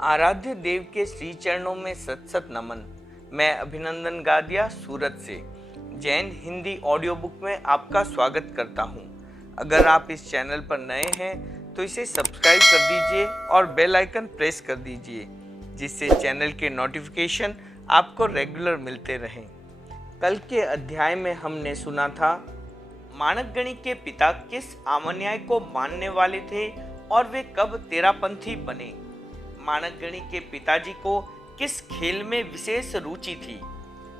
आराध्य देव के श्री चरणों में सत सत नमन। मैं अभिनंदन गादिया सूरत से जैन हिंदी ऑडियो बुक में आपका स्वागत करता हूं। अगर आप इस चैनल पर नए हैं तो इसे सब्सक्राइब कर दीजिए और बेल आइकन प्रेस कर दीजिए, जिससे चैनल के नोटिफिकेशन आपको रेगुलर मिलते रहें। कल के अध्याय में हमने सुना था माणकगणि के पिता किस आमन्याय को मानने वाले थे और वे कब तेरापंथी बने। माणकगणि के पिताजी को किस खेल में विशेष रुचि थी।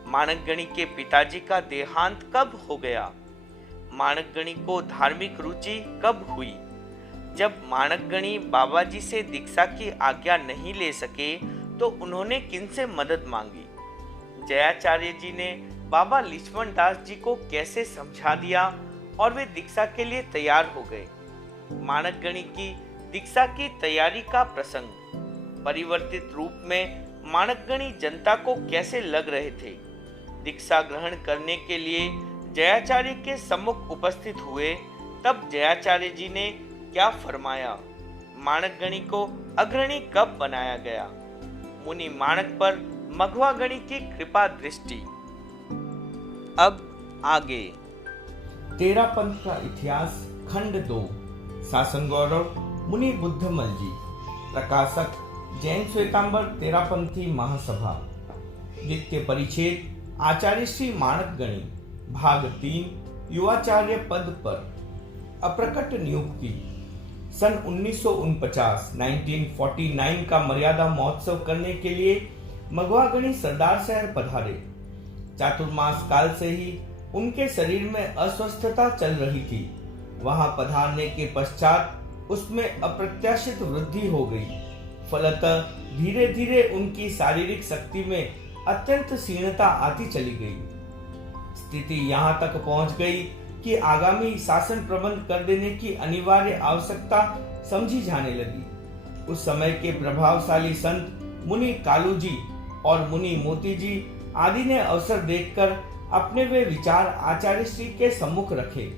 माणकगणि के पिताजी का देहांत कब हो गया। माणकगणि को धार्मिक रुचि कब हुई। जब माणकगणि बाबा जी से दीक्षा की आज्ञा नहीं ले सके तो उन्होंने किनसे मदद मांगी। जयाचार्य जी ने बाबा लक्ष्मण दास जी को कैसे समझा दिया और वे दीक्षा के लिए तैयार हो गए। माणकगणि की दीक्षा की तैयारी का प्रसंग। परिवर्तित रूप में माणकगणि जनता को कैसे लग रहे थे। दीक्षा ग्रहण करने के लिए जयाचार्य के सम्मुख उपस्थित हुए तब जयाचार्य जी ने क्या फरमाया। माणकगणि को अग्रणी कब बनाया गया। मुनि माणक पर मघवागणि की कृपा दृष्टि। अब आगे। तेरापंथ का इतिहास खंड 2। शासन गौरव मुनि बुद्धमल जी। प्रकाशक जैन श्वेतांबर तेरापंथी महासभा। द्वितीय परिच्छेद आचार्य श्री माणकगणि। भाग 3 युवाचार्य पद पर। अप्रकट नियुक्ति। सन 1949 का मर्यादा महोत्सव करने के लिए मघवागणि सरदार शहर पधारे। चातुर्मास काल से ही उनके शरीर में अस्वस्थता चल रही थी। वहां पधारने के पश्चात उसमें अप्रत्याशित वृद्धि हो गई। फलतः धीरे धीरे उनकी शारीरिक शक्ति में अत्यंत क्षीणता आती चली गई। स्थिति यहाँ तक पहुँच गई कि आगामी शासन प्रबंध कर देने की अनिवार्य आवश्यकता समझी जाने लगी। उस समय के प्रभावशाली संत मुनि कालू जी और मुनि मोती जी आदि ने अवसर देखकर अपने वे विचार आचार्य श्री के सम्मुख रखे।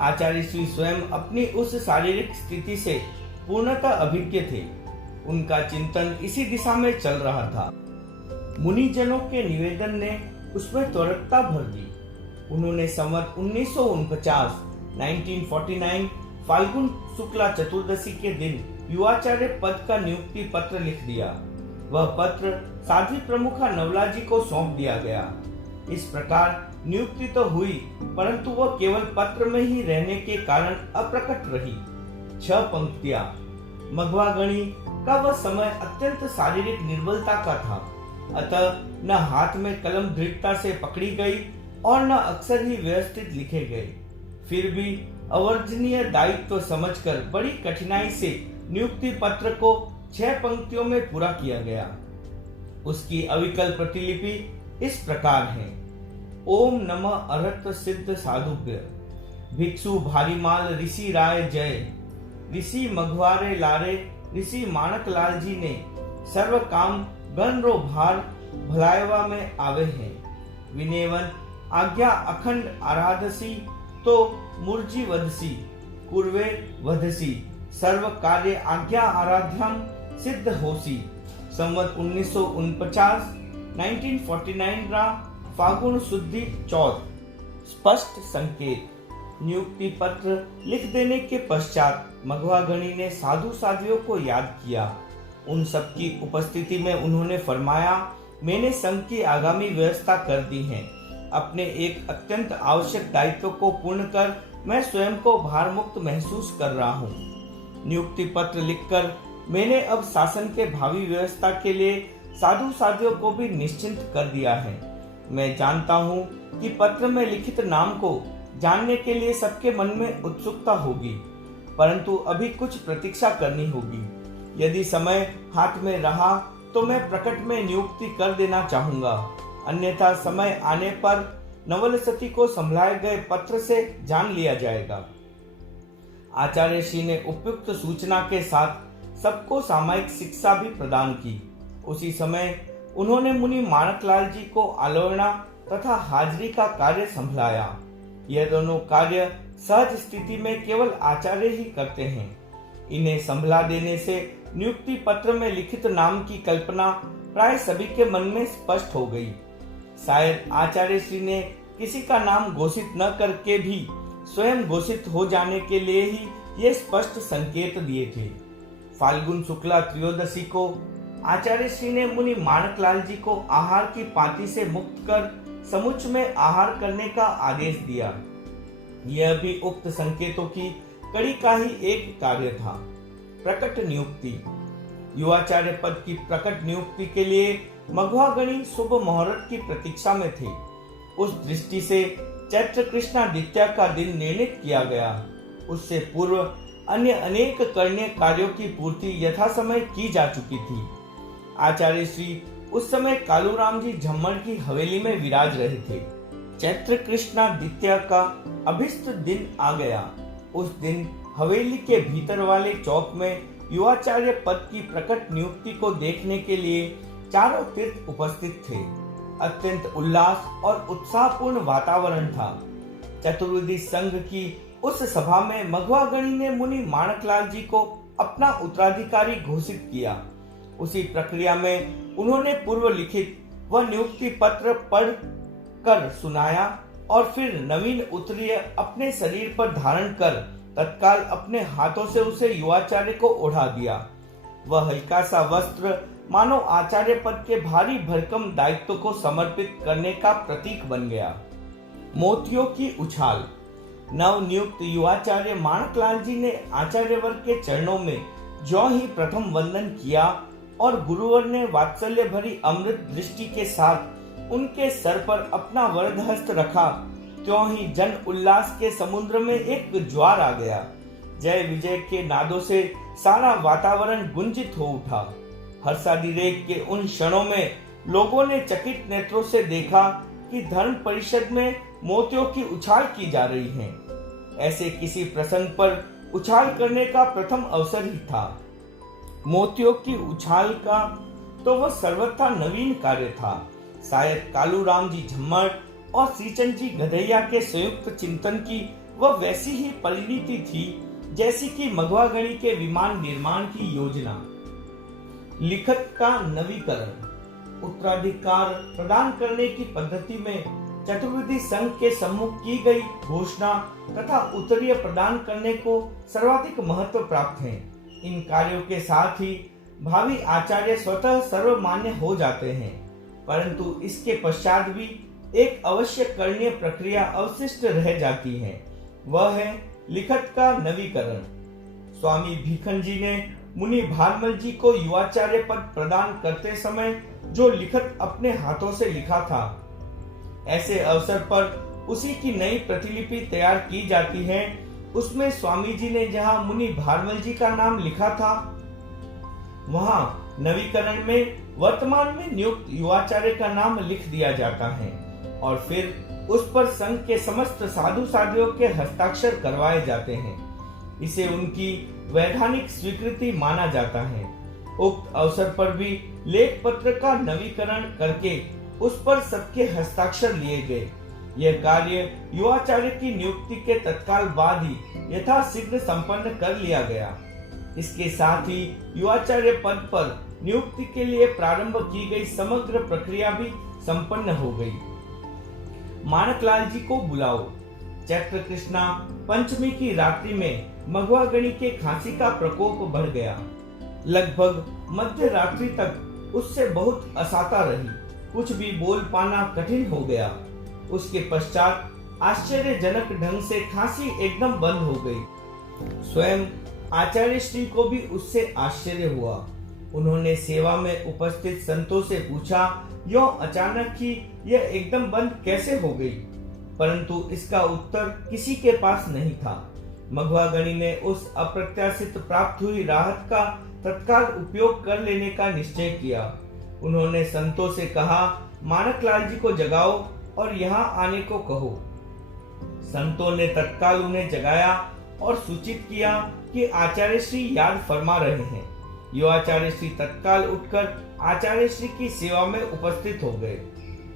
आचार्य श्री स्वयं अपनी उस शारीरिक स्थिति से पूर्णतः अभिज्ञ थे। उनका चिंतन इसी दिशा में चल रहा था। मुनिजनों के निवेदन ने उसमें त्वरितता भर दी। उन्होंने संवत 1949 फाल्गुन शुक्ला चतुर्दशी के दिन युवाचार्य पद का नियुक्ति पत्र लिख दिया। वह पत्र साध्वी प्रमुखा नवला जी को सौंप दिया गया। इस प्रकार नियुक्ति तो हुई, परंतु वह केवल पत्र में ही रहने के कारण अप्रकट रही। 6 पंक्तियां। मघवागणि का वह समय अत्यंत शारीरिक निर्बलता का था, अतः न हाथ में कलम दृढ़ता से पकड़ी गई और न अक्षर ही व्यवस्थित लिखे गए। फिर भी अवर्जनीय दायित्व समझकर बड़ी कठिनाई से नियुक्ति पत्र को 6 पंक्तियों में पूरा किया गया। उसकी अविकल प्रतिलिपि इस प्रकार है। ओम नमः अरहत सिद्ध साधुभ्य। भिक्षु भारीमाल ऋषि राय जय। ऋषि मघवारे लारे ऋषि माणक लाल जी ने सर्व काम गण रो भार भलायवा में आवे हैं। विनेवन आज्ञा अखंड आराधसी तो मूर्जी वधसी पूर्वे वधसी सर्व कार्य आज्ञा आराध्यम सिद्ध होसी। संवत 1949 रा फागुन शुद्धि चौथ। स्पष्ट संकेत। नियुक्ति पत्र लिख देने के पश्चात मघवागणि ने साधु साध्वियों को याद किया। उन सबकी उपस्थिति में उन्होंने फरमाया, मैंने संघ की आगामी व्यवस्था कर दी है। अपने एक अत्यंत आवश्यक दायित्व को पूर्ण कर मैं स्वयं को भार मुक्त महसूस कर रहा हूँ। नियुक्ति पत्र लिखकर मैंने अब शासन के भावी व्यवस्था के लिए साधु साध्वियों को भी निश्चिंत कर दिया है। मैं जानता हूँ कि पत्र में लिखित नाम को जानने के लिए सबके मन में उत्सुकता होगी, परंतु अभी कुछ प्रतीक्षा करनी होगी। यदि समय हाथ में रहा तो मैं प्रकट में नियुक्ति कर देना चाहूंगा, अन्यथा समय आने पर नवलसती को संभलाए गए पत्र से जान लिया जाएगा। आचार्य श्री ने उपयुक्त सूचना के साथ सबको सामायिक शिक्षा भी प्रदान की। उसी समय उन्होंने मुनि माणकलाल जी को आलोचना तथा हाजिरी का कार्य संभलाया। यह दोनों कार्य सहज स्थिति में केवल आचार्य ही करते हैं। इन्हें संभला देने से नियुक्ति पत्र में लिखित नाम की कल्पना प्राय सभी के मन में स्पष्ट हो गई। शायद आचार्य श्री ने किसी का नाम घोषित न करके भी स्वयं घोषित हो जाने के लिए ही ये स्पष्ट संकेत दिए थे। फाल्गुन शुक्ला त्रयोदशी को आचार्य श्री ने मुनि माणकलाल जी को आहार की पाती से मुक्त कर समुच में आहार करने का आदेश दिया। यह भी उक्त संकेतों की कड़ी का ही एक कार्य था। प्रकट नियुक्ति। युवाचार्य पद की प्रकट नियुक्ति के लिए मघवागणी शुभ मुहूर्त की प्रतीक्षा में थे। उस दृष्टि से चैत्र कृष्णादित्य का दिन निर्णित किया गया। उससे पूर्व अन्य अनेक करणीय कार्यों की पूर्ति यथा समय की जा चुकी थी। आचार्य श्री उस समय कालूराम जी झम्मड़ की हवेली में विराज रहे थे। चैत्र कृष्णादित्य का अभिष्ट दिन आ गया। उस दिन हवेली के भीतर वाले चौक में युवाचार्य पद की प्रकट नियुक्ति को देखने के लिए चारों तीर्थ उपस्थित थे। अत्यंत उल्लास और उत्साहपूर्ण वातावरण था। चतुर्वेदी संघ की उस सभा में मघवागणी ने मुनि माणकलाल जी को अपना उत्तराधिकारी घोषित किया। उसी प्रक्रिया में उन्होंने पूर्व लिखित व नियुक्ति पत्र पढ़ कर सुनाया और फिर नवीन उत्तरीय अपने शरीर पर धारण कर तत्काल अपने हाथों से उसे युवाचार्य को ओढ़ा दिया। वह हल्का सा वस्त्र मानो आचार्य पद के भारी भरकम दायित्व को समर्पित करने का प्रतीक बन गया। मोतियों की उछाल। नव नियुक्त युवाचार्य माणकलाल जी ने आचार्य वर्ग के चरणों में ज्यों ही प्रथम वंदन किया और गुरुवर ने वात्सल्य भरी अमृत दृष्टि के साथ उनके सर पर अपना वरद हस्त रखा, त्यों ही जन उल्लास के समुद्र में एक ज्वार आ गया। जय विजय के नादों से सारा वातावरण गुंजित हो उठा। हर्षातिरेक के उन क्षणों में लोगों ने चकित नेत्रों से देखा कि धर्म परिषद में मोतियों की उछाल की जा रही है। ऐसे किसी प्रसंग पर उछाल करने का प्रथम अवसर ही था। मोतियों की उछाल का तो वह सर्वथा नवीन कार्य था। शायद कालूराम जी झम्मड़ और श्रीचंद जी गधैया के संयुक्त चिंतन की वह वैसी ही परिणति थी जैसी कि मघवागणी के विमान निर्माण की योजना। लिखत का नवीकरण। उत्तराधिकार प्रदान करने की पद्धति में चतुर्वेदी संघ के सम्मुख की गई घोषणा तथा उत्तरीय प्रदान करने को सर्वाधिक महत्व प्राप्त है। इन कार्यों के साथ ही भावी आचार्य स्वतः सर्वमान्य हो जाते हैं, परंतु इसके पश्चात भी एक अवश्य करणीय प्रक्रिया अवशिष्ट रह जाती है। वह है लिखत का नवीकरण। स्वामी भीखन जी ने मुनि भारमल जी को युवाचार्य पद प्रदान करते समय जो लिखत अपने हाथों से लिखा था, ऐसे अवसर पर उसी की नई प्रतिलिपि तैयार की जाती है। उसमें स्वामी जी ने जहां मुनि भारमल जी का नाम लिखा था, वहां नवीकरण में वर्तमान में नियुक्त युवाचार्य का नाम लिख दिया जाता है और फिर उस पर संघ के समस्त साधु साधियों के हस्ताक्षर करवाए जाते हैं। इसे उनकी वैधानिक स्वीकृति माना जाता है। उक्त अवसर पर भी लेख पत्र का नवीकरण करके उस पर सबके हस्ताक्षर लिए गए। यह कार्य युवाचार्य की नियुक्ति के तत्काल बाद ही यथाशीघ्र संपन्न कर लिया गया। इसके साथ ही युवाचार्य पद पर नियुक्ति के लिए प्रारंभ की गई समग्र प्रक्रिया भी संपन्न हो गई। माणकलाल जी को बुलाओ। चैत्र कृष्णा पंचमी की रात्रि में मघवागणी के खांसी का प्रकोप बढ़ गया। लगभग मध्य रात्रि तक उससे बहुत असाता रही। कुछ भी बोल पाना कठिन हो गया। उसके पश्चात आश्चर्यजनक ढंग से खांसी एकदम बंद हो गई। स्वयं आचार्य श्री को भी उससे आश्चर्य हुआ। उन्होंने सेवा में उपस्थित संतों से पूछा, यो अचानक ही यह एकदम बंद कैसे हो गई? परंतु इसका उत्तर किसी के पास नहीं था। मघवागणी ने उस अप्रत्याशित प्राप्त हुई राहत का तत्काल उपयोग कर लेने का निश्चय किया। उन्होंने संतों से कहा, माणकलाल जी को जगाओ और यहाँ आने को कहो। संतों ने तत्काल उन्हें जगाया और सूचित किया कि आचार्य श्री याद फरमा रहे हैं। युवाचार्य श्री तत्काल उठकर आचार्य श्री की सेवा में उपस्थित हो गए।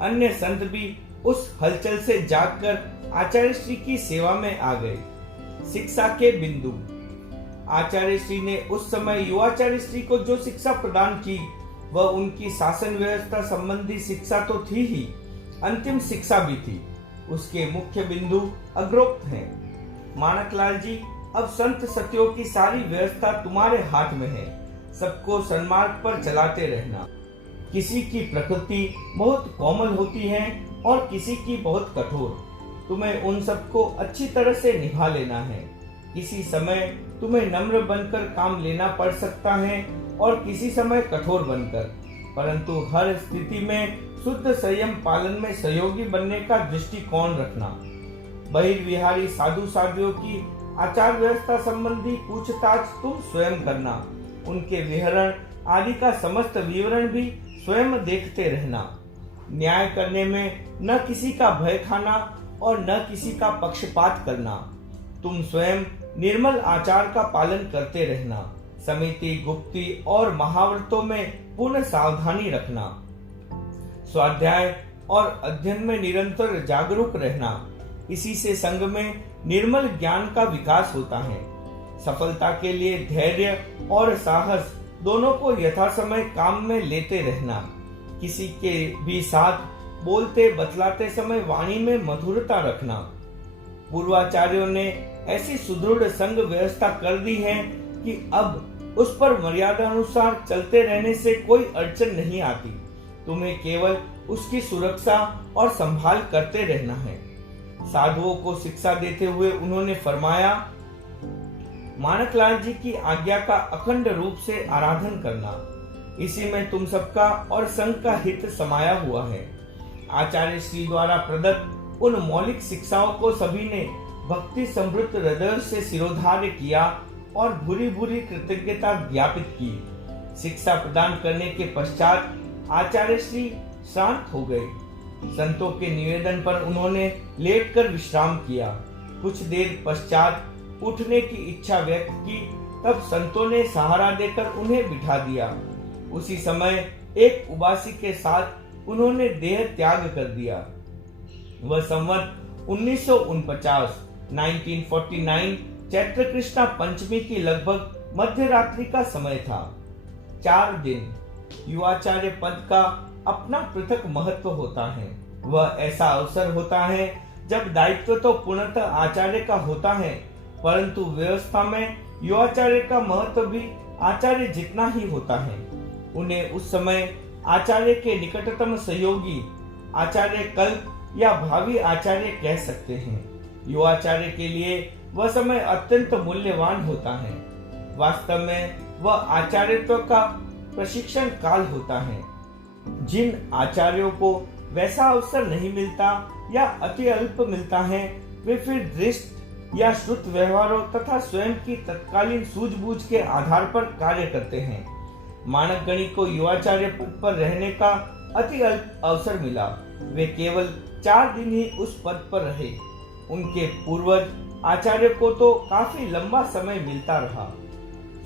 अन्य संत भी उस हलचल से जागकर आचार्य श्री की सेवा में आ गए। शिक्षा के बिंदु। आचार्य श्री ने उस समय युवाचार्य श्री को जो शिक्षा प्रदान की वह उनकी शासन व्यवस्था संबंधी शिक्षा तो थी ही, अंतिम शिक्षा भी थी। उसके मुख्य बिंदु अग्रोक्त हैं। माणकलाल जी, अब संत सत्यों की सारी व्यवस्था तुम्हारे हाथ में है। सबको सन्मार्ग पर चलाते रहना। किसी की प्रकृति बहुत कोमल होती है और किसी की बहुत कठोर। तुम्हें उन सबको अच्छी तरह से निभा लेना है। किसी समय तुम्हें नम्र बनकर काम लेना पड़ सकता है और किसी समय कठोर बनकर, परंतु हर स्थिति में शुद्ध संयम पालन में सहयोगी बनने का दृष्टिकोण रखना। बहिर्विहारी साधु साध्वियों की आचार व्यवस्था संबंधी पूछताछ तुम स्वयं करना। उनके विहरण आदि का समस्त विवरण भी स्वयं देखते रहना। न्याय करने में न किसी का भय खाना और न किसी का पक्षपात करना। तुम स्वयं निर्मल आचार का पालन करते रहना। समिति, गुप्ती और महाव्रतों में पूर्ण सावधानी रखना। स्वाध्याय और अध्ययन में निरंतर जागरूक रहना। इसी से संग में निर्मल ज्ञान का विकास होता है। सफलता के लिए धैर्य और साहस दोनों को यथासमय काम में लेते रहना। किसी के भी साथ बोलते बतलाते समय वाणी में मधुरता रखना। पूर्वाचार्यों ने ऐसी सुदृढ़ संघ व्यवस्था कर दी है कि अब उस पर मर्यादा अनुसार चलते रहने से कोई अड़चन नहीं आती। तुम्हें केवल उसकी सुरक्षा और संभाल करते रहना है। साधुओं को शिक्षा देते हुए उन्होंने फरमाया, माणकलाल जी की आज्ञा का अखंड रूप से आराधन करना, इसी में तुम सबका और संघ का हित समाया हुआ है। आचार्य श्री द्वारा प्रदत्त उन मौलिक शिक्षाओं को सभी ने भक्ति समृद्ध हृदय से सिरोधार्य किया और भूरी भूरी कृतज्ञता ज्ञापित की। शिक्षा प्रदान करने के पश्चात आचार्य श्री शांत हो गए। संतों के निवेदन पर उन्होंने लेटकर विश्राम किया। कुछ देर पश्चात उठने की इच्छा व्यक्त की, तब संतों ने सहारा देकर उन्हें बिठा दिया। उसी समय एक उबासी के साथ उन्होंने देह त्याग कर दिया। वह संवत 1949 चैत्र कृष्णा पंचमी की लगभग मध्य रात्रि का समय था। 4 दिन युवाचार्य पद का अपना पृथक महत्व होता है। वह ऐसा अवसर होता है जब दायित्व तो पूर्णतः आचार्य का होता है, परंतु व्यवस्था में युवाचार्य का महत्व भी आचार्य जितना ही होता है। उन्हें उस समय आचार्य के निकटतम सहयोगी, आचार्य कल्प या भावी आचार्य कह सकते हैं। युवाचार्य के लिए वह समय अत्यंत मूल्यवान होता है। वास्तव में वह आचार्यत्व का प्रशिक्षण काल होता है। जिन आचार्यों को वैसा अवसर नहीं मिलता या अति अल्प मिलता है, वे फिर दृष्ट या श्रुत व्यवहारों तथा स्वयं की तत्कालीन सूझबूझ के आधार पर कार्य करते हैं। माणकगणी को युवाचार्य पद पर रहने का अति अल्प अवसर मिला। वे केवल 4 दिन ही उस पद पर रहे। उनके पूर्वज आचार्य को तो काफी लंबा समय मिलता रहा।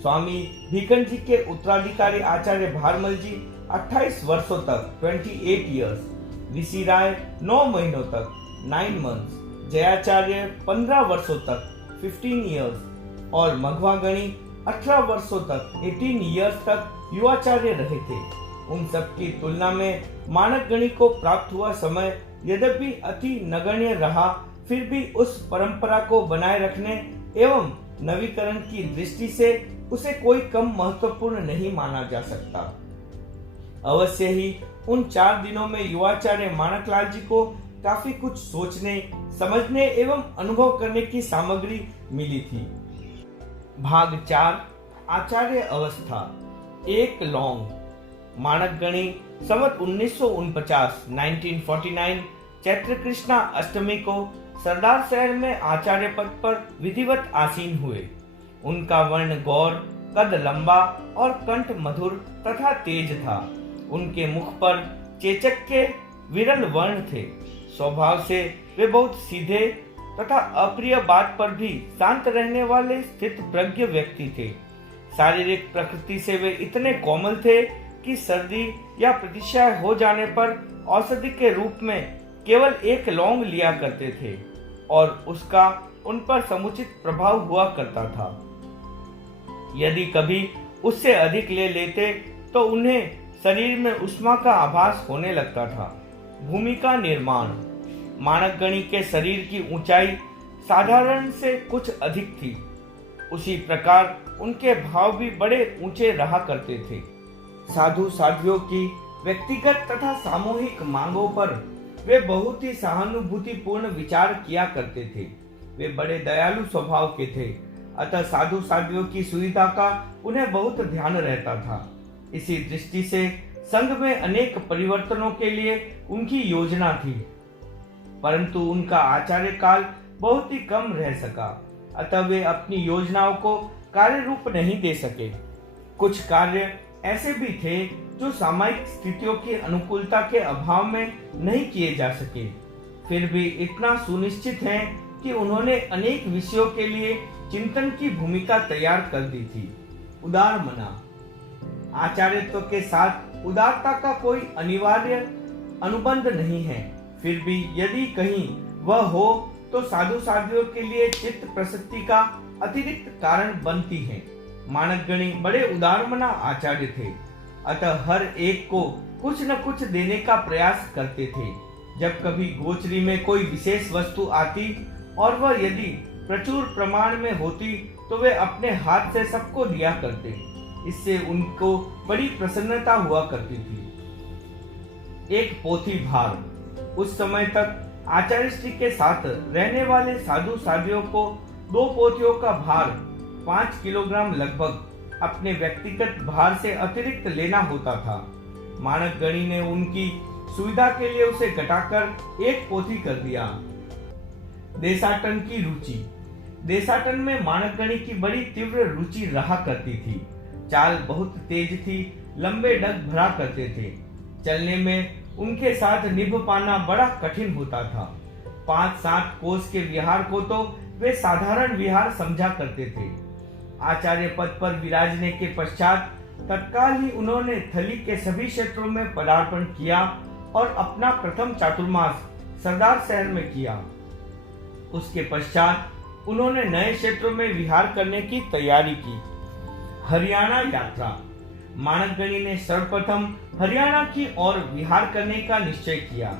स्वामी भीखन जी के उत्तराधिकारी आचार्य भारमल जी 28 वर्षों तक 28 इयर्स, ऋषि राय 9 महीनों तक 9 मंथ्स, जयाचार्य 15 वर्षों तक 15 इयर्स और मघवागणी 18 वर्षों तक 18 इयर्स तक युवाचार्य रहे थे। उन सब की तुलना में माणकगणी को प्राप्त हुआ समय यद्यपि अति नगण्य रहा, फिर भी उस परंपरा को बनाए रखने एवं नवीकरण की दृष्टि से उसे कोई कम महत्वपूर्ण नहीं माना जा सकता। अवश्य ही उन 4 दिनों में युवाचार्य माणकलाल जी को काफी कुछ सोचने, समझने एवं अनुभव करने की सामग्री मिली थी। भाग 4 आचार्य अवस्था 1 लौंग। माणकगणी संवत 1949 चैत्र कृष्णा अष्टमी को सरदार शहर में आचार्य पद पर विधिवत आसीन हुए। उनका वर्ण गौर, कद लंबा और कंठ मधुर तथा तेज था। उनके मुख पर चेचक के विरल वर्ण थे। स्वभाव से वे बहुत सीधे तथा अप्रिय बात पर भी शांत रहने वाले स्थित प्रज्ञ व्यक्ति थे। शारीरिक प्रकृति से वे इतने कोमल थे कि सर्दी या प्रतिशय हो जाने पर औषधि के रूप में केवल 1 लौंग लिया करते थे और उसका उन पर समुचित प्रभाव हुआ करता था। यदि कभी उससे अधिक ले लेते तो उन्हें शरीर में उष्मा का आभास होने लगता था। भूमिका निर्माण। माणकगणी के शरीर की ऊंचाई साधारण से कुछ अधिक थी। उसी प्रकार उनके भाव भी बड़े ऊंचे रहा करते थे। साधु साध्वियों की व्यक्तिगत तथा सामूहिक मांगों पर वे बहुत ही सहानुभूतिपूर्ण विचार किया करते थे। वे बड़े दयालु स्वभाव के थे, अतः साधु साध्वियों की सुविधा का उन्हें बहुत ध्यान रहता था। इसी दृष्टि से संघ में अनेक परिवर्तनों के लिए उनकी योजना थी, परंतु उनका आचार्य काल बहुत ही कम रह सका, अतः वे अपनी योजनाओं को कार्य रूप नहीं दे सके। कुछ कार्य ऐसे भी थे जो सामायिक स्थितियों की अनुकूलता के अभाव में नहीं किए जा सके। फिर भी इतना सुनिश्चित है कि उन्होंने अनेक विषयों के लिए चिंतन की भूमिका तैयार कर दी थी। उदार मना। आचार्यत्व के साथ उदारता का कोई अनिवार्य अनुबंध नहीं है, फिर भी यदि कहीं वह हो तो साधु साध्वियों के लिए चित्त प्रसक्ति का अतिरिक्त कारण बनती है। माणकगणी बड़े उदारमना आचार्य थे, अतः हर एक को कुछ न कुछ देने का प्रयास करते थे। जब कभी गोचरी में कोई विशेष वस्तु आती और वह यदि प्रचुर प्रमाण में होती तो वे अपने हाथ से सबको दिया करते। इससे उनको बड़ी प्रसन्नता हुआ करती थी। एक पोथी भार। उस समय तक आचार्य श्री के साथ रहने वाले साधु साध्वियों को 2 पोथियों का भार 5 किलोग्राम लगभग अपने व्यक्तिगत भार से अतिरिक्त लेना होता था। माणकगणी ने उनकी सुविधा के लिए उसे घटाकर 1 पोथी कर दिया। देशाटन की रुचि। देशाटन में माणकगणी की बड़ी तीव्र रुचि रहा करती थी। चाल बहुत तेज थी, लंबे डग भरा करते थे। चलने में उनके साथ निभ पाना बड़ा कठिन होता था। 5-7 कोस के विहार को तो वे साधारण विहार समझा करते थे। आचार्य पद पर विराजने के पश्चात तत्काल ही उन्होंने थली के सभी क्षेत्रों में पदार्पण किया और अपना प्रथम चातुर्मास सरदार शहर में किया। उसके पश्चात उन्होंने नए क्षेत्रों में विहार करने की तैयारी की। हरियाणा यात्रा। माणकगणी ने सर्वप्रथम हरियाणा की ओर विहार करने का निश्चय किया।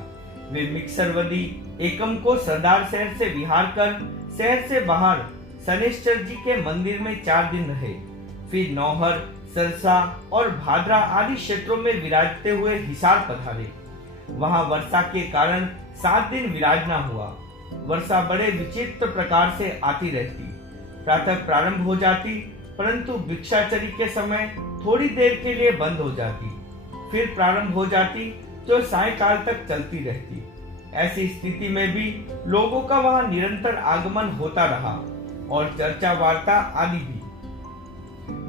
वे मिक्सरवदी एकम को सरदार शहर से विहार कर शहर से बाहर शनेश्वर जी के मंदिर में 4 दिन रहे। फिर नौहर, सरसा और भादरा आदि क्षेत्रों में विराजते हुए हिसार पधारे। वहां वर्षा के कारण 7 दिन विराजना हुआ। वर्षा बड़े विचित्र प्रकार से आती रहती। प्रातः प्रारंभ हो जाती, परंतु भिक्षाचरी के समय थोड़ी देर के लिए बंद हो जाती, फिर प्रारंभ हो जाती जो सायकाल तक चलती रहती। ऐसी स्थिति में भी लोगों का वहां निरंतर आगमन होता रहा और चर्चा वार्ता आदि भी।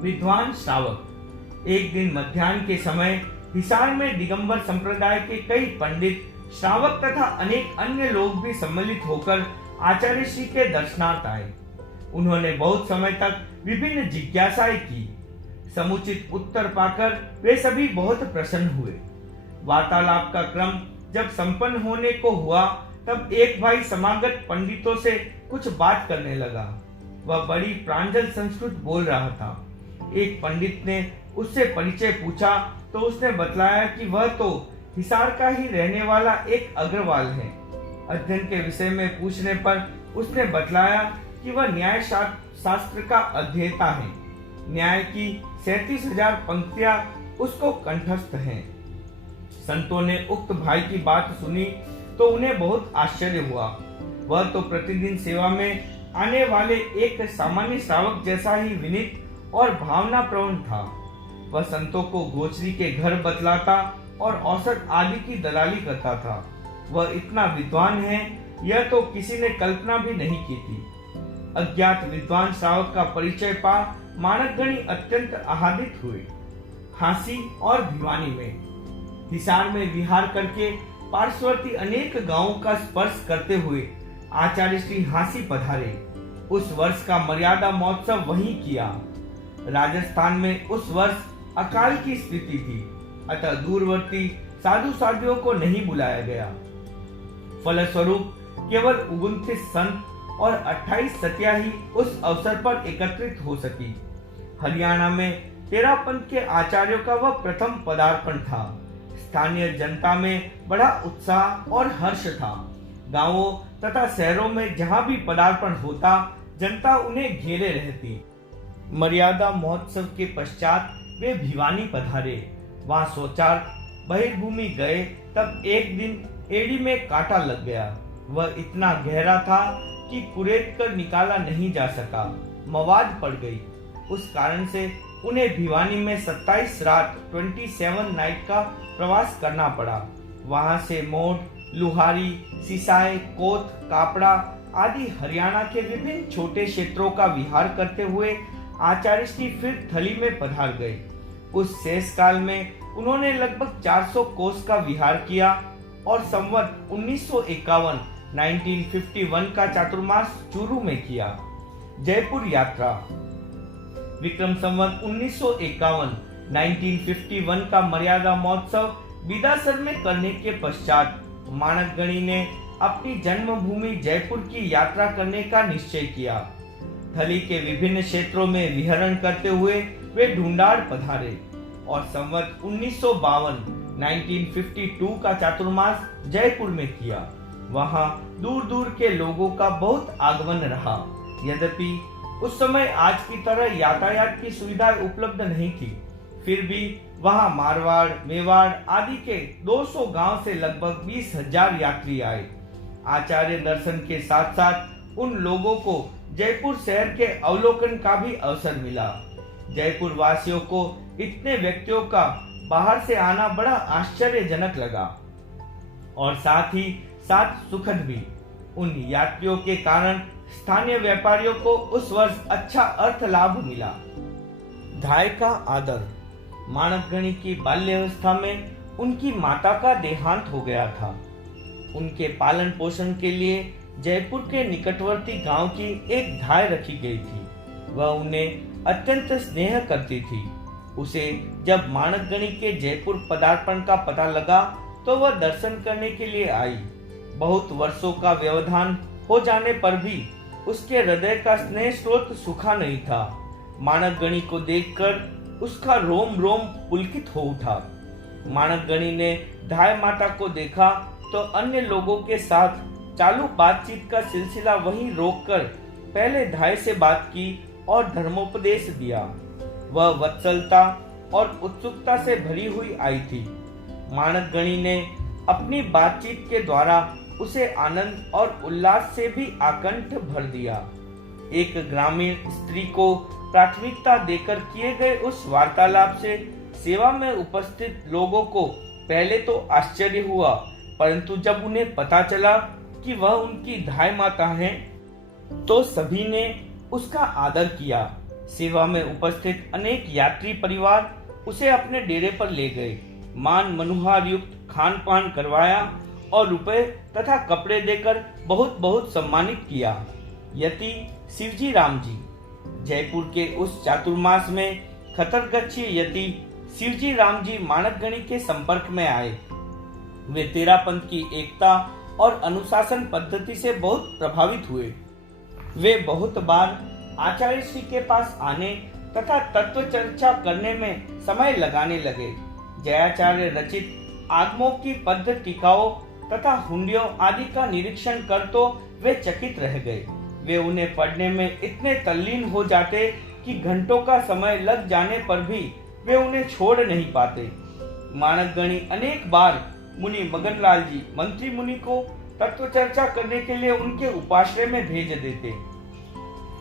विद्वान श्रावक। एक दिन मध्याह्न के समय हिसार में दिगंबर संप्रदाय के कई पंडित, श्रावक तथा अनेक अन्य लोग भी सम्मिलित होकर आचार्य श्री के दर्शनार्थ आए। उन्होंने बहुत समय तक विभिन्न जिज्ञासाएं की। समुचित उत्तर पाकर वे सभी बहुत प्रसन्न हुए। वार्तालाप का क्रम जब संपन्न होने को हुआ तब एक भाई समागत पंडितों से कुछ बात करने लगा। वह बड़ी प्रांजल संस्कृत बोल रहा था। एक पंडित ने उससे परिचय पूछा तो उसने बतलाया कि वह तो हिसार का ही रहने वाला एक अग्रवाल है। अध्ययन के विषय में पूछने पर उसने बतलाया कि वह न्याय शास्त्र का अध्येता है। न्याय की 37,000 पंक्तियां उसको कंठस्थ हैं। संतों ने उक्त भाई की बात सुनी तो उन्हें बहुत आश्चर्य हुआ। वह तो प्रतिदिन सेवा में आने वाले एक सामान्य श्रावक जैसा ही विनीत और भावना प्रवण था। वह संतों को गोचरी के घर बतलाता और औसत आदि की दलाली करता था। वह इतना विद्वान है यह तो किसी ने कल्पना भी नहीं की थी। अज्ञात विद्वान श्रावक का परिचय पा माणकगणी अत्यंत आह्लादित हुए। हांसी और भिवानी में। हिसार में विहार करके पार्श्ववर्ती अनेक गांवों का स्पर्श करते हुए आचार्य श्री हांसी पधारे। उस वर्ष का मर्यादा महोत्सव वहीं किया। राजस्थान में उस वर्ष अकाल की स्थिति थी, अतः दूरवर्ती साधु साध्वियों को नहीं बुलाया गया। फलस्वरूप केवल 29 संत और 28 सतिया ही उस अवसर पर एकत्रित हो सकी। हरियाणा में तेरापंथ के आचार्यों का वह प्रथम पदार्पण था। स्थानीय जनता में बड़ा उत्साह और हर्ष था। गांवों तथा शहरों में जहां भी पदार्पण होता, जनता उन्हें घेरे रहती। मर्यादा महोत्सव के पश्चात वे भिवानी पधारे। वहां शौचार्थ बहिर्भूमि गए तब एक दिन एड़ी में कांटा लग गया। वह इतना गहरा था कि कुरेद कर निकाला नहीं जा सका। मवाद पड़ गई। उस कारण से उन्हें भिवानी में 27 रात 27 नाइट का प्रवास करना पड़ा। वहां से मोढ़, लुहारी, सिसाई, कोत, कापड़ा आदि हरियाणा के विभिन्न छोटे क्षेत्रों का विहार करते हुए आचार्य श्री फिर थली में पधार गए। उस शेष काल में उन्होंने लगभग 400 कोस का विहार किया और संवत 1951 का चातुर्मास चूरू में किया। जयपुर यात्रा। विक्रम संवत 1951 का मर्यादा महोत्सव बिदासर में करने के पश्चात माणकगणी ने अपनी जन्मभूमि जयपुर की यात्रा करने का निश्चय किया। थली के विभिन्न क्षेत्रों में विहरण करते हुए वे ढूंढाड़ पधारे और संवत 1952 का चातुर्मास जयपुर में किया। वहां दूर दूर के लोगों का बहुत आगमन रहा। यद्यपि उस समय आज की तरह यातायात की सुविधा उपलब्ध नहीं थी, फिर भी वहां मारवाड़, मेवाड़ आदि के 200 गांव से लगभग 20,000 यात्री आए। आचार्य दर्शन के साथ साथ उन लोगों को जयपुर शहर के अवलोकन का भी अवसर मिला। जयपुर वासियों को इतने व्यक्तियों का बाहर से आना बड़ा आश्चर्यजनक लगा और साथ ही साथ सुखद भी। उन यात्रियों के कारण स्थानीय व्यापारियों को उस वर्ष अच्छा अर्थ लाभ मिला। धाय का आदर। माणकगणी की बाल्यावस्था में उनकी माता का देहांत हो गया था। उनके पालन पोषण के लिए जयपुर के निकटवर्ती गांव की एक धाय रखी गई थी। वह उन्हें अत्यंत स्नेह करती थी। उसे जब माणकगणी के जयपुर पदार्पण का पता लगा तो वह दर्शन करने के लिए आई। बहुत वर्षों का व्यवधान हो जाने पर भी उसके हृदय का स्नेह स्रोत सूखा नहीं था। माणकगणी को देखकर उसका रोम रोम पुलकित हो उठा। माणकगणी ने धाय माता को देखा तो अन्य लोगों के साथ चालू बातचीत का सिलसिला वहीं रोककर पहले धाय से बात की और धर्मोपदेश दिया। वह वत्सलता और उत्सुकता से भरी हुई आई थी। माणकगणी ने अपनी बातचीत के द्वारा उसे आनंद और उल्लास से भी आकंठ भर दिया। एक ग्रामीण स्त्री को प्राथमिकता देकर किए गए उस वार्तालाप से सेवा में उपस्थित लोगों को पहले तो आश्चर्य हुआ, परंतु जब उन्हें पता चला कि वह उनकी धाय माता हैं, तो सभी ने उसका आदर किया। सेवा में उपस्थित अनेक यात्री परिवार उसे अपने डेरे पर ले गए, मान मनुहार युक्त खान पान करवाया और रुपए तथा कपड़े देकर बहुत बहुत सम्मानित किया। यति शिवजी राम जी। जयपुर के उस चातुर्मास में खतरगच्छी यति शिवजी राम जी माणकगणी के संपर्क में आए। वे तेरापंथ की एकता और अनुशासन पद्धति से बहुत प्रभावित हुए। वे बहुत बार आचार्य श्री के पास आने तथा तत्व चर्चा करने में समय लगाने लगे। जयाचार्य रचित आगमों की पद्य टीकाओं तथा हुंडियों आदि का निरीक्षण कर तो वे चकित रह गए। वे उन्हें पढ़ने में इतने तल्लीन हो जाते कि घंटों का समय लग जाने पर भी वे उन्हें छोड़ नहीं पाते। माणकगणी अनेक बार मुनि मगनलाल जी मंत्री मुनि को तत्व चर्चा करने के लिए उनके उपाश्रय में भेज देते।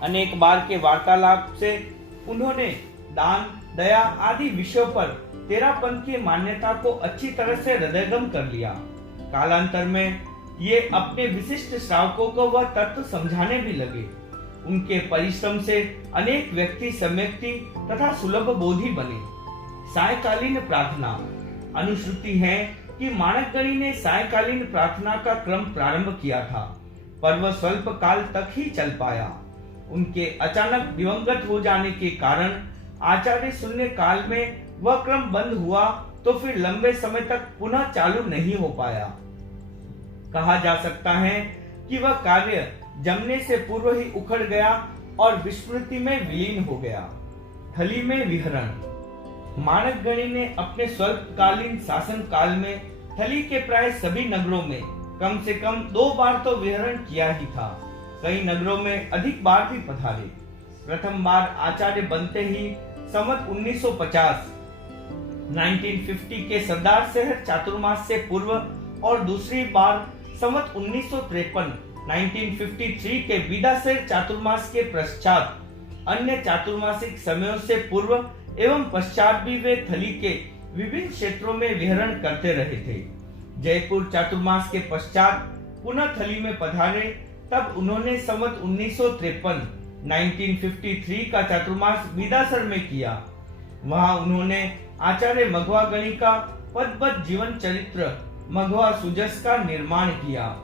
अनेक बार के वार्तालाप से उन्होंने दान, दया आदि विषयों पर तेरापंथ की मान्यता को अच्छी तरह से हृदयगम कर लिया। कालांतर में ये अपने विशिष्ट श्रावकों को वह तत्व समझाने भी लगे। उनके परिश्रम से अनेक व्यक्ति सम्यक्ति तथा सुलभ बोधि बने। सायकालीन प्रार्थना। अनुश्रुति है कि माणकगणी ने सायकालीन प्रार्थना का क्रम प्रारंभ किया था, पर वह स्वल्प काल तक ही चल पाया। उनके अचानक दिवंगत हो जाने के कारण आचार्य शून्य काल में वह क्रम बंद हुआ, तो फिर लंबे समय तक पुनः चालू नहीं हो पाया। कहा जा सकता है कि वह कार्य जमने से पूर्व ही उखड़ गया और विस्मृति में विलीन हो गया। थली में विहरण। माणकगणी ने अपने स्वल्पकालीन शासन काल में थली के प्राय सभी नगरों में कम से कम 2 बार तो विहरण किया ही था। कई नगरों में अधिक बार भी पधारे। प्रथम बार आचार्य बनते ही संवत 1950 के सरदार शहर चातुर्मास से पूर्व और दूसरी बार संवत 1953 के विदाशर चातुर्मास के पश्चात अन्य चातुर्मासिक समयों से पूर्व एवं पश्चात भी वे थली के विभिन्न क्षेत्रों में विहरण करते रहे थे। जयपुर चातुर्मास के पश्चात पुनः थली में पधारे, तब उन्होंने संवत 1953 का चातुर्मास विदासर में किया। वहां उन्होंने आचार्य मघवा गणी का पदबद्ध जीवन चरित्र मघवा सुजस का निर्माण किया।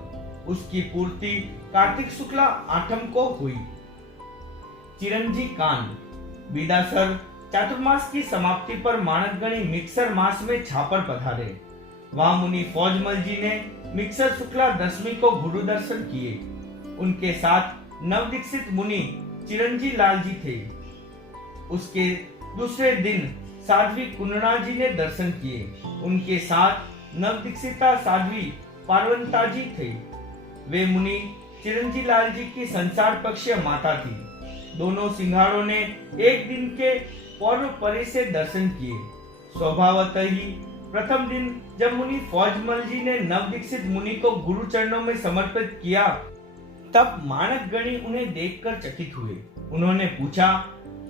उसकी पूर्ति कार्तिक शुक्ला 8 को हुई। चिरंजी कांड। विदासर चातुर्मास की समाप्ति पर माणकगणी मिक्सर मास में छापर पधारे। वहां मुनि फौजमल जी ने मिक्सर शुक्ला 10वीं को गुरु दर्शन किए। उनके साथ नवदीक्षित मुनि चिरंजी लाल जी थे। उसके दूसरे दिन साध्वी कुंडना जी ने दर्शन किए। उनके साथ नवदीक्षिता साध्वी पार्वंता जी थे। वे मुनि चिरंजी लाल जी की संसार पक्षीय माता थी। दोनों सिंघाड़ों ने एक दिन के पूर्व परे से दर्शन किए। स्वभावतः ही प्रथम दिन जब मुनि फौजमल जी ने नवदीक्षित मुनि को गुरु चरणों में समर्पित किया, तब माणकगणी उन्हें देखकर चकित हुए। उन्होंने पूछा,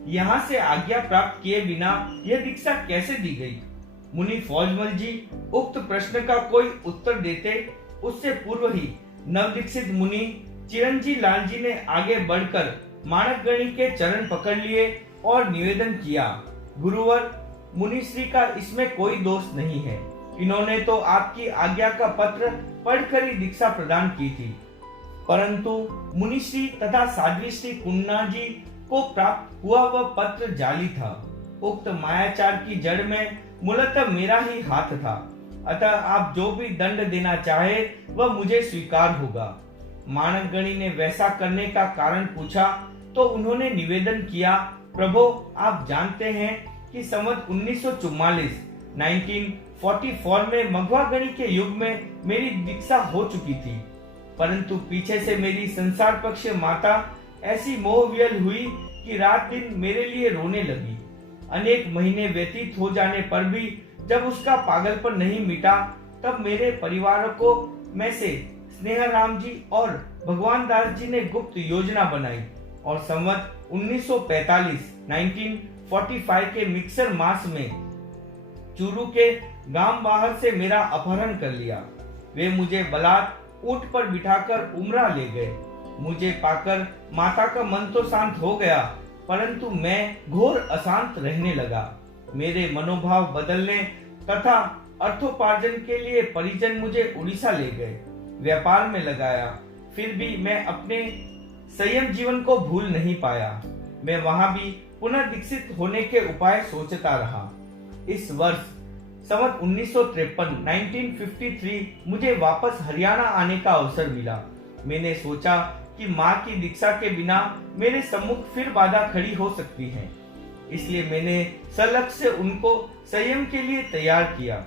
यहाँ से आज्ञा प्राप्त किए बिना यह दीक्षा कैसे दी गई? मुनि फौजमल जी उक्त प्रश्न का कोई उत्तर देते उससे पूर्व ही नवदीक्षित मुनि चिरंजी लाल जी ने आगे बढ़कर माणकगणी के चरण पकड़ लिए और निवेदन किया, गुरुवर, मुनिश्री का इसमें कोई दोष नहीं है। इन्होंने तो आपकी आज्ञा का पत्र पढ़कर ही दीक्षा प्रदान की थी, परंतु मुनिश्री तथा साध्वी श्री कुंडना जी को प्राप्त हुआ वह पत्र जाली था। उक्त मायाचार की जड़ में मूलतः मेरा ही हाथ था, अतः आप जो भी दंड देना चाहे वह मुझे स्वीकार होगा। माणकगणी ने वैसा करने का कारण पूछा तो उन्होंने निवेदन किया, प्रभो, आप जानते हैं कि संवत 1944 में मघवा गणी के युग में मेरी दीक्षा हो चुकी थी, परंतु पीछे से मेरी संसार पक्ष माता ऐसी मोहवियल हुई कि रात दिन मेरे लिए रोने लगी। अनेक महीने व्यतीत हो जाने पर भी जब उसका पागलपन नहीं मिटा, तब मेरे परिवार को में से स्नेहराम जी और भगवान दास जी ने गुप्त योजना बनाई और संवत 1945 के मिक्सर मास में चूरू के गांव बाहर से मेरा अपहरण कर लिया। वे मुझे बलात् ऊंट पर बिठाकर उमरा ले गए। मुझे पाकर माता का मन तो शांत हो गया, परंतु मैं घोर अशांत रहने लगा। मेरे मनोभाव बदलने तथा अर्थोपार्जन के लिए परिजन मुझे उड़ीसा ले गए, व्यापार में लगाया। फिर भी मैं अपने संयम जीवन को भूल नहीं पाया। मैं वहां भी पुनः दीक्षित होने के उपाय सोचता रहा। इस वर्ष संवत 1953 मुझे वापस हरियाणा आने का अवसर मिला। मैंने सोचा कि माँ की दीक्षा के बिना मेरे सम्मुख फिर बाधा खड़ी हो सकती है, इसलिए मैंने सलक्ष्य से उनको संयम के लिए तैयार किया।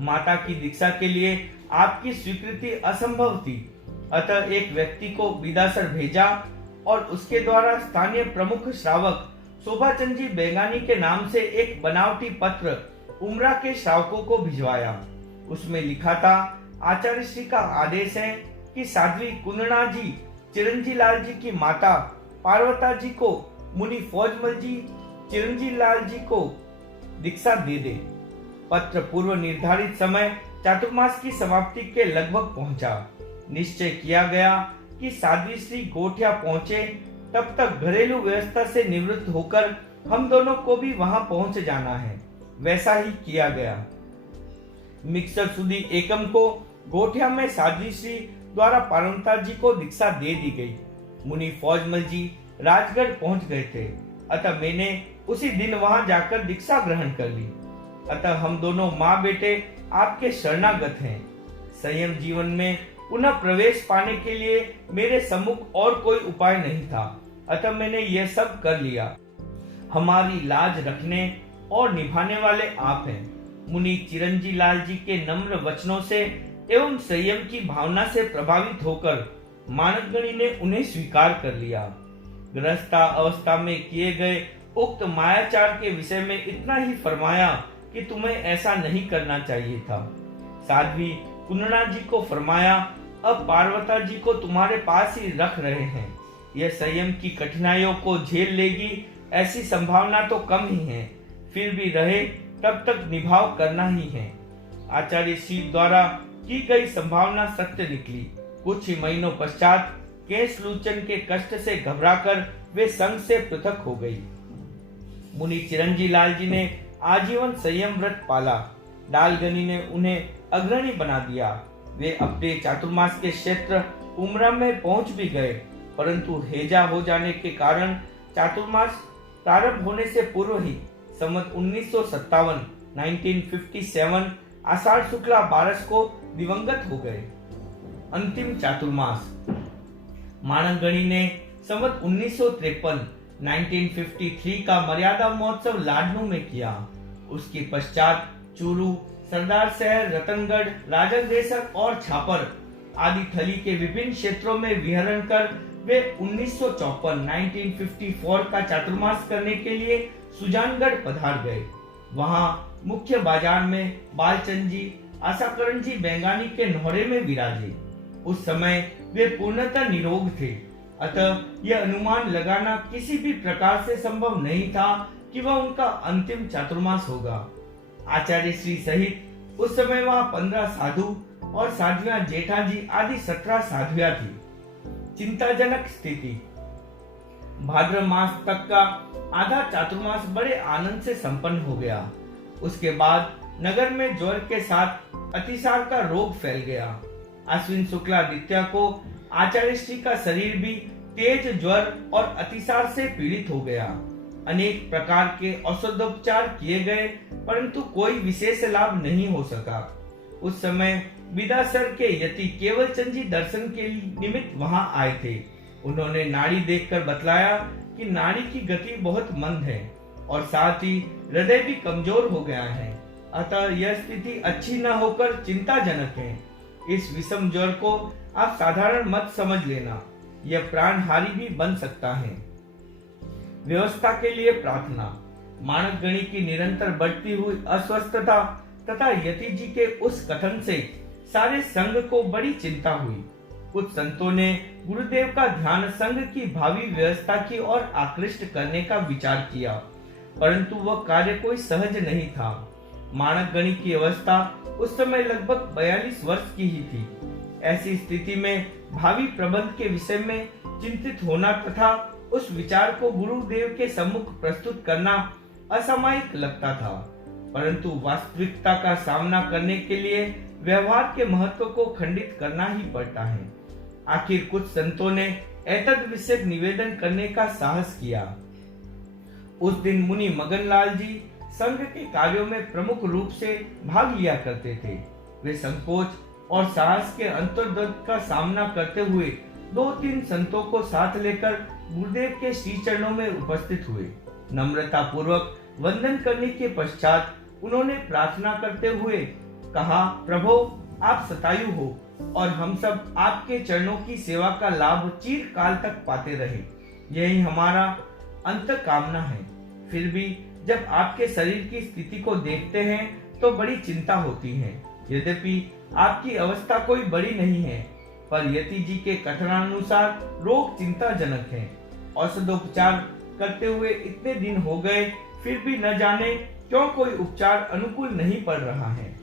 माता की दीक्षा के लिए आपकी स्वीकृति असंभव थी, अतः एक व्यक्ति को विदासर भेजा और उसके द्वारा स्थानीय प्रमुख श्रावक शोभाचंद जी बेगानी के नाम से एक बनावटी पत्र उमरा के श्रावकों को भिजवाया। उसमें लिखा था, आचार्य श्री का आदेश है कि साध्वी कुंडना जी चिरंजी लाल जी की माता पार्वता जी को मुनि फौजमल जी चिरंजी लाल जी को दीक्षा दे दे। पत्र पूर्व निर्धारित समय चातुर्मास की समाप्ति के लगभग पहुंचा। निश्चय किया गया कि साध्वी श्री गोठिया पहुंचे तब तक घरेलू व्यवस्था से निवृत्त होकर हम दोनों को भी वहां पहुंच जाना है। वैसा ही किया गया। मिक्सर सुदी एकम को गोठिया में साध्वी श्री द्वारा पार्वता जी को दीक्षा दे दी गई। मुनि फौजमल जी राजगढ़ पहुंच गए थे, अतः मैंने उसी दिन वहां जाकर दीक्षा ग्रहण कर ली। अतः हम दोनों माँ बेटे आपके शरणागत हैं। संयम जीवन में पुनः प्रवेश पाने के लिए मेरे सम्मुख और कोई उपाय नहीं था, अतः मैंने यह सब कर लिया। हमारी लाज रखने और निभाने वाले आप हैं। मुनि चिरंजी लाल जी के नम्र वचनों से एवं संयम की भावना से प्रभावित होकर मानकगणी ने उन्हें स्वीकार कर लिया। गृहस्था अवस्था में किए गए उक्त मायाचार के विषय में इतना ही फरमाया कि तुम्हें ऐसा नहीं करना चाहिए था। साध्वी कुंडना जी को फरमाया, अब पार्वता जी को तुम्हारे पास ही रख रहे हैं, यह संयम की कठिनाइयों को झेल लेगी ऐसी संभावना तो कम ही है, फिर भी रहे तब तक निभाव करना ही है। आचार्य श्री द्वारा की गई संभावना सत्य निकली। कुछ ही महीनों पश्चात केशलूचन के कष्ट से घबराकर वे संघ से पृथक हो गई। मुनि चिरंजी लाल जी ने आजीवन संयम व्रत पाला। डालगनी ने उन्हें अग्रणी बना दिया। वे अपने चातुर्मास के क्षेत्र उमरा में पहुंच भी गए, परंतु हेजा हो जाने के कारण चातुर्मास प्रारंभ होने से पूर्व ही संवत 1957 आषाढ़ शुक्ला 12 को दिवंगत हो गए। अंतिम चातुर्मास मानकगणी ने संवत 1953 का मर्यादा महोत्सव लाडनू में किया। उसके पश्चात चूरू, सरदार शहर, रतनगढ़, राजगदेसर और छापर आदि थली के विभिन्न क्षेत्रों में विहरण कर वे 1954 का चातुर्मास करने के लिए सुजानगढ़ पधार गए। वहां मुख्य बाजार में बालचंद जी, आशाकरण जी बेंगानी के नौहरे में विराजे। उस समय वे पूर्णतः निरोग थे, अतः यह अनुमान लगाना किसी भी प्रकार से संभव नहीं था कि वह उनका अंतिम चातुर्मास होगा। आचार्य श्री सहित उस समय वहां 15 साधु और साध्वियां जेठा जी आदि 17 साध्वियां थी। चिंताजनक स्थिति। भाद्र मास तक का आधा चातुर्मास बड़े आनंद से संपन्न हो गया। उसके बाद नगर में ज्वर के साथ अतिसार का रोग फैल गया। अश्विन शुक्ला द्वितीया को आचार्य श्री का शरीर भी तेज ज्वर और अतिसार से पीड़ित हो गया। अनेक प्रकार के औषधोपचार किए गए, परंतु कोई विशेष लाभ नहीं हो सका। उस समय विदासर के यति केवलचंद जी दर्शन के निमित्त वहां आए थे। उन्होंने नाड़ी देखकर बतलाया कि नाड़ी की गति बहुत मंद है और साथ ही हृदय भी कमजोर हो गया है, अतः यह स्थिति अच्छी न होकर चिंताजनक है। इस विषम ज्वर को आप साधारण मत समझ लेना, यह प्राणहारी भी बन सकता है। व्यवस्था के लिए प्रार्थना। मानकगणी की निरंतर बढ़ती हुई अस्वस्थता तथा यति जी के उस कथन से सारे संघ को बड़ी चिंता हुई। कुछ संतों ने गुरुदेव का ध्यान संघ की भावी व्यवस्था की ओर आकृष्ट करने का विचार किया, परंतु वह कार्य कोई सहज नहीं था। मानकगणी की अवस्था उस समय लगभग 42 वर्ष की ही थी। ऐसी स्थिति में भावी प्रबंध के विषय में चिंतित होना तथा उस विचार को गुरुदेव के सम्मुख प्रस्तुत करना असामयिक लगता था, परंतु वास्तविकता का सामना करने के लिए व्यवहार के महत्व को खंडित करना ही पड़ता है। आखिर कुछ संतों ने एतद विषय निवेदन करने का साहस किया। उस दिन मुनि मगनलाल जी संघ के कार्यों में प्रमुख रूप से भाग लिया करते थे। वे संकोच और साहस के अंतर्द्वंद का सामना करते हुए 2-3 संतों को साथ लेकर गुरुदेव के श्री चरणों में उपस्थित हुए। नम्रता पूर्वक वंदन करने के पश्चात उन्होंने प्रार्थना करते हुए कहा, प्रभु आप शतायु हो और हम सब आपके चरणों की सेवा का लाभ चिर काल तक पाते रहे, यही हमारा अंत कामना है। फिर भी जब आपके शरीर की स्थिति को देखते हैं तो बड़ी चिंता होती है। यद्यपि आपकी अवस्था कोई बड़ी नहीं है, पर यति जी के कथनानुसार रोग चिंताजनक है। औषधोपचार करते हुए इतने दिन हो गए, फिर भी न जाने क्यों कोई उपचार अनुकूल नहीं पड़ रहा है।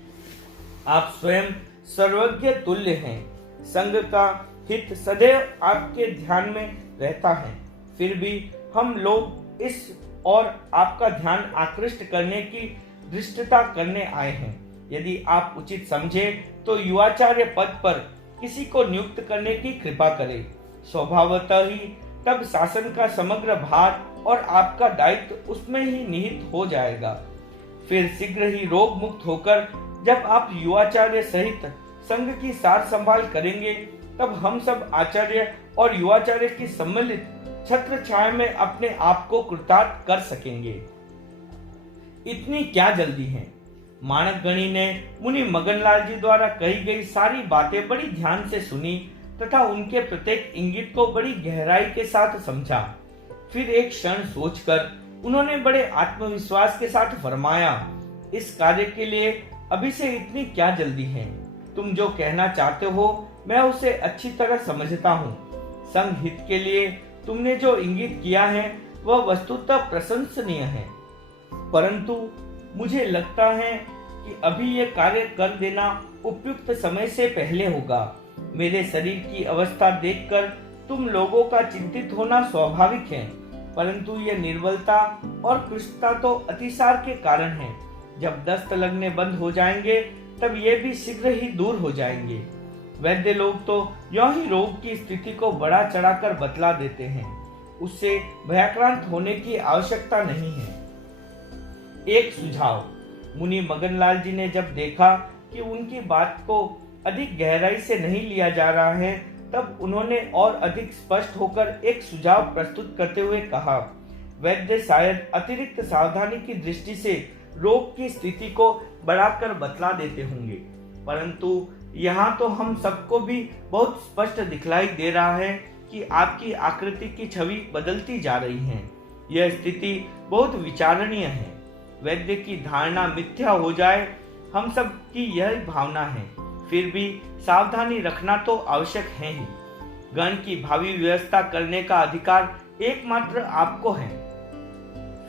आप स्वयं सर्वज्ञ तुल्य हैं। संघ का हित सदैव आपके ध्यान में रहता है, फिर भी हम लोग इस और आपका ध्यान आकृष्ट करने की दृष्टता करने आए हैं। यदि आप उचित समझे तो युवाचार्य पद पर किसी को नियुक्त करने की कृपा करें। स्वभावतः ही तब शासन का समग्र भार और आपका दायित्व उसमें ही निहित हो जाएगा। फिर शीघ्र ही रोग मुक्त होकर जब आप युवाचार्य सहित संघ की सार संभाल करेंगे, तब हम सब आचार्य और युवाचार्य की सम्मिलित छत्र छाया में अपने आप को कृतार्थ कर सकेंगे। इतनी क्या जल्दी है? माणकगणी ने मुनि मगनलाल जी द्वारा कही गई सारी बातें बड़ी ध्यान से सुनी तथा उनके प्रत्येक इंगित को बड़ी गहराई के साथ समझा। फिर एक क्षण सोचकर उन्होंने बड़े आत्मविश्वास के साथ फरमाया, इस कार्य के लिए अभी से इतनी क्या जल्दी है? तुम जो कहना चाहते हो मैं उसे अच्छी तरह समझता हूँ। संघ हित के लिए तुमने जो इंगित किया है वह वस्तुतः प्रशंसनीय है, परंतु मुझे लगता है कि अभी यह कार्य कर देना उपयुक्त समय से पहले होगा। मेरे शरीर की अवस्था देखकर तुम लोगों का चिंतित होना स्वाभाविक है, परंतु यह निर्बलता और कृष्णता तो अतिसार के कारण है। जब दस्त लगने बंद हो जाएंगे तब ये भी शीघ्र ही दूर हो जाएंगे। वैद्य लोग तो यूं ही रोग की स्थिति को बढ़ा चढ़ाकर बतला देते हैं, उससे भयाक्रांत होने की आवश्यकता नहीं है। एक सुझाव। मुनि मगनलाल जी ने जब देखा कि उनकी बात को अधिक गहराई से नहीं लिया जा रहा है, तब उन्होंने और अधिक स्पष्ट होकर एक सुझाव प्रस्तुत करते हुए कहा, वैद्य शायद अतिरिक्त सावधानी की दृष्टि से रोग की स्थिति को बढ़ाकर बतला देते होंगे, परंतु यहाँ तो हम सबको भी बहुत स्पष्ट दिखलाई दे रहा है कि आपकी आकृति की छवि बदलती जा रही है। यह स्थिति बहुत विचारणीय है। वैद्य की धारणा मिथ्या हो जाए, हम सब की यह भावना है, फिर भी सावधानी रखना तो आवश्यक है ही। गण की भावी व्यवस्था करने का अधिकार एकमात्र आपको है।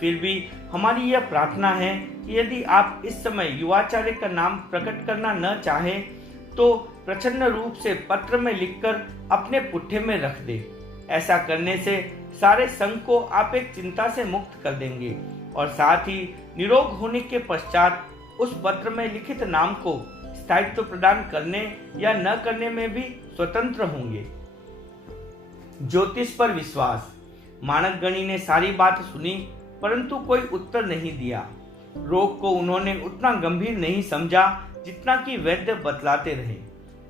फिर भी हमारी यह प्रार्थना है कि यदि आप इस समय युवाचार्य का नाम प्रकट करना न चाहें तो प्रच्छन्न रूप से पत्र में लिखकर अपने पुट्ठे में रख दे। ऐसा करने से सारे संघ को आप एक चिंता से मुक्त कर देंगे और साथ ही निरोग होने के पश्चात उस पत्र में लिखित नाम को स्थायित्व प्रदान करने या न करने में भी स्वतंत्र होंगे। ज्योतिष पर विश्वास। माणकगणी ने सारी बात सुनी, परंतु कोई उत्तर नहीं दिया। रोग को उन्होंने उतना गंभीर नहीं समझा जितना कि वैद्य बतलाते रहे।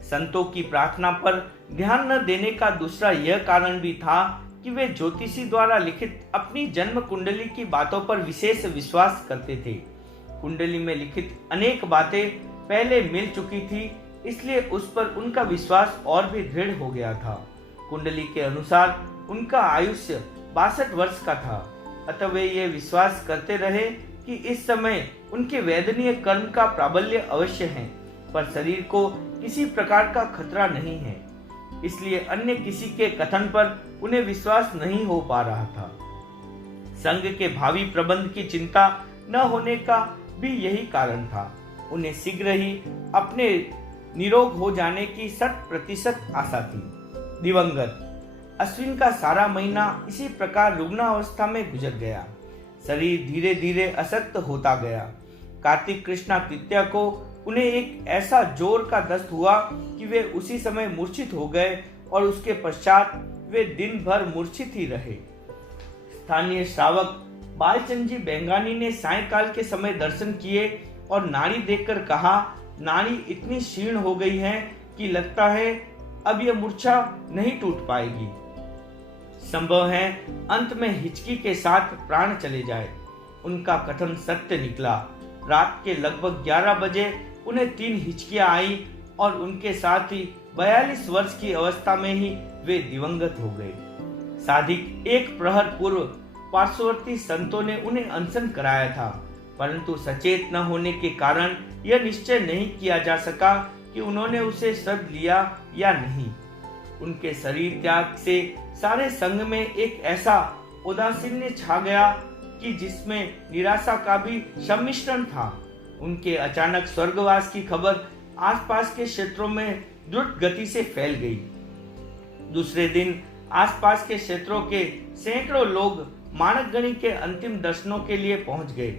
संतों की प्रार्थना पर ध्यान न देने का दूसरा यह कारण भी था कि वे ज्योतिषी द्वारा लिखित अपनी जन्म कुंडली की बातों पर विशेष विश्वास करते थे। कुंडली में लिखित अनेक बातें पहले मिल चुकी थी, इसलिए उस पर उनका विश्वास और भी दृढ़ हो गया था। कुंडली के अनुसार उनका आयुष्य 62 वर्ष का था, अतः वे ये विश्वास करते रहे कि इस समय उनके वेदनीय कर्म का प्राबल्य अवश्य है, पर शरीर को किसी प्रकार का खतरा नहीं है। इसलिए अन्य किसी के कथन पर उन्हें विश्वास नहीं हो पा रहा था। संघ के भावी प्रबंध की चिंता न होने का भी यही कारण था। उन्हें शीघ्र ही अपने निरोग हो जाने की 100% आशा थी। दिवंगत। अश्विन का सारा महीना इसी प्रकार रुग्णावस्था में गुजर गया। शरीर धीरे धीरे अशक्त होता गया। कार्तिक कृष्णा तृतीया को उन्हें एक ऐसा जोर का दस्त हुआ कि वे उसी समय मूर्छित हो गए और उसके पश्चात वे दिन भर मूर्छित ही रहे। स्थानीय श्रावक बालचंद जी बेंगानी ने सायंकाल के समय दर्शन किए और नाड़ी देखकर कहा, नाड़ी इतनी क्षीण हो गई है कि लगता है अब यह मूर्छा नहीं टूट पाएगी। संभव है अंत में हिचकी के साथ प्राण चले जाए। उनका कथन सत्य निकला। रात के लगभग 11 बजे उन्हें 3 हिचकियां आई और उनके साथ ही 42 वर्ष की अवस्था में ही वे दिवंगत हो गए। साधिक 1 प्रहर पूर्व पार्श्ववर्ती संतों ने उन्हें अनशन कराया था, परंतु सचेत न होने के कारण यह निश्चय नहीं किया जा सका कि उन्होंने उसे श्रद्ध लिया या नहीं। उनके शरीर त्याग से सारे संघ में एक ऐसा उदासीन्य छा गया कि जिसमें निराशा का भी सम्मिश्रण था। उनके अचानक स्वर्गवास की खबर आसपास के क्षेत्रों में द्रुत गति से फैल गई। दूसरे दिन आसपास के क्षेत्रों के सैकड़ों लोग माणकगणी के अंतिम दर्शनों के लिए पहुंच गए।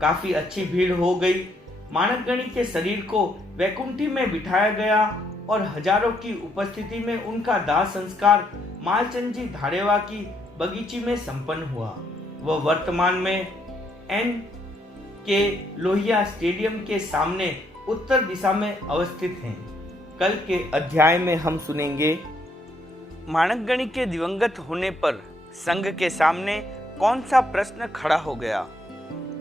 काफी अच्छी भीड़ हो गई। माणकगणी के शरीर को वैकुंठी में बिठाया गया और हजारों की उपस्थिति में उनका दाह संस्कार मालचंद जी धारेवा की बगीची में संपन्न हुआ। वह वर्तमान में एन के लोहिया स्टेडियम के सामने उत्तर दिशा में अवस्थित हैं। कल के अध्याय में हम सुनेंगे माणकगणी के दिवंगत होने पर संघ के सामने कौन सा प्रश्न खड़ा हो गया?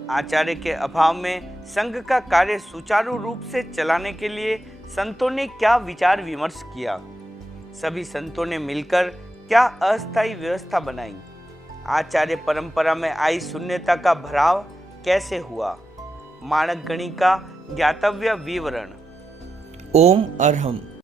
आचार्य के अभाव में संघ का कार्य सुचारू रूप से चलाने के लिए संतों ने क्या विचार विमर्श किया? सभी संतों ने मिलकर क्या अस्थायी व्यवस्था बनाई? आचार्य परंपरा में आई शून्यता का भराव कैसे हुआ? माणक गणी का ज्ञातव्य विवरण। ओम अरहम।